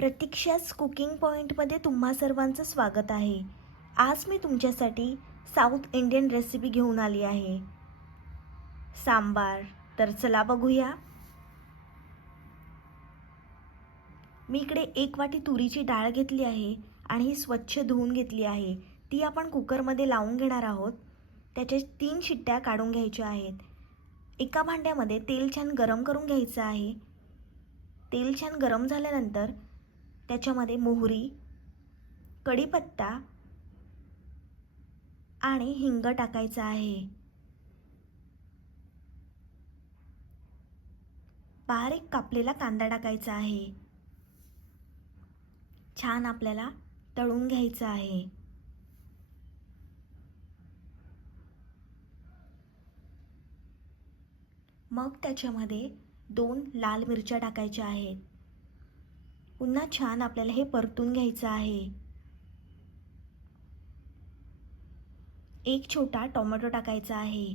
प्रतीक्षाच cooking पॉईंटमध्ये तुम्हा सर्वांचं स्वागत आहे. आज मी तुमच्यासाठी साऊथ इंडियन रेसिपी घेऊन आली आहे. सांबार. तर चला बघूया. मी इकडे एक वाटी तुरीची डाळ घेतली आहे आणि ही स्वच्छ धुवून घेतली आहे. ती आपण कुकरमध्ये लावून घेणार आहोत. त्याच्या तीन शिट्ट्या काढून घ्यायच्या आहेत. एका भांड्यामध्ये तेल छान गरम करून घ्यायचं आहे. तेल छान गरम झाल्यानंतर त्याच्यामध्ये मोहरी कढीपत्ता आणि हिंग टाकायचं आहे. बारीक कापलेला कांदा टाकायचा आहे. छान आपल्याला तळून घ्यायचं आहे. मग त्याच्यामध्ये दोन लाल मिरच्या टाकायच्या आहेत. पुन्हा छान आपल्याला हे परतून घ्यायचं आहे. एक छोटा टोमॅटो टाकायचा आहे.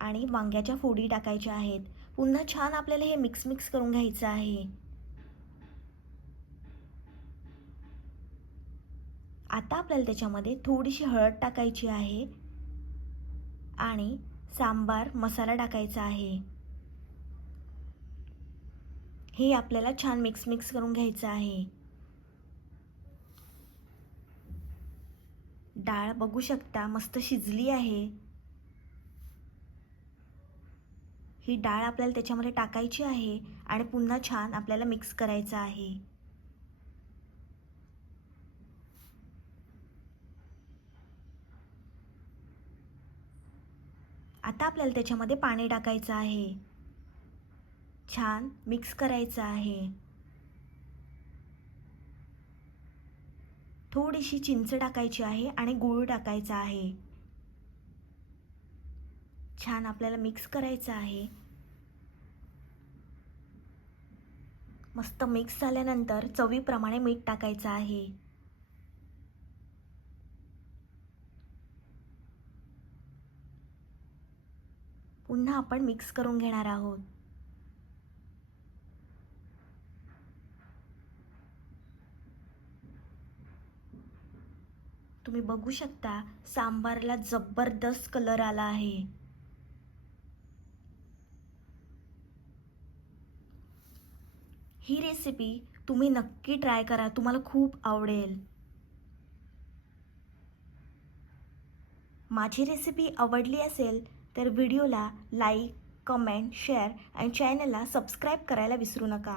आणि वांग्याच्या फोडी टाकायच्या आहेत. पुन्हा छान आपल्याला हे मिक्स मिक्स करून घ्यायचं आहे. आता आपल्याला त्याच्यामध्ये थोडीशी हळद टाकायची आहे. आणि सांबार मसाला टाकायचा आहे. हे आपल्याला छान मिक्स मिक्स करून घ्यायचं आहे. डाळ बघू शकता मस्त शिजली आहे. ही डाळ आपल्याला त्याच्यामध्ये टाकायची आहे आणि पुन्हा छान आपल्याला मिक्स करायचं आहे. आता आपल्याला त्याच्यामध्ये पाणी टाकायचं आहे. छान मिक्स करायचं आहे. थोडीशी चिंच टाकायची आहे आणि गूळ टाकायचा आहे. छान आपल्याला मिक्स करायचं आहे. मस्त मिक्स झाल्यानंतर चवीप्रमाणे मीठ टाकायचं आहे. पुन्हा आपण मिक्स करून घेणार आहोत. तुम्ही बघू शकता सांबारला जबरदस्त कलर आला आहे. ही रेसिपी तुम्ही नक्की ट्राय करा तुम्हाला खूप आवडेल. माझी रेसिपी आवडली असेल तर व्हिडिओला लाईक कमेंट शेअर आणि चॅनलला सबस्क्राईब करायला विसरू नका.